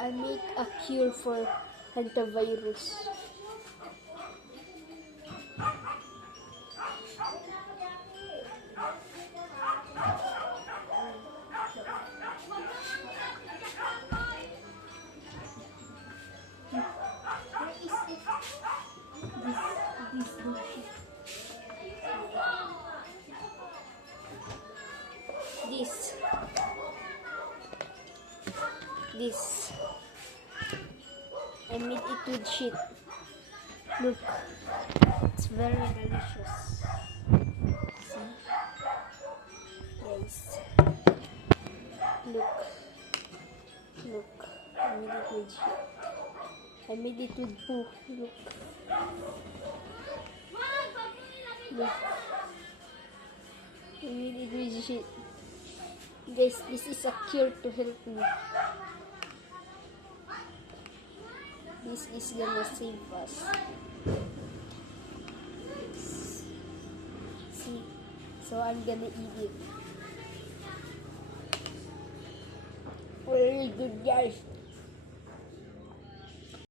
I make a cure for hantavirus. This. I made it with shit. Look. It's very delicious. See? Guys. Look. Look. I made it with shit. I made it with poo. Look. Look. I made it with shit. Guys, this is a cure to help me. This is gonna save us. See? So I'm gonna eat it. Very good, guys.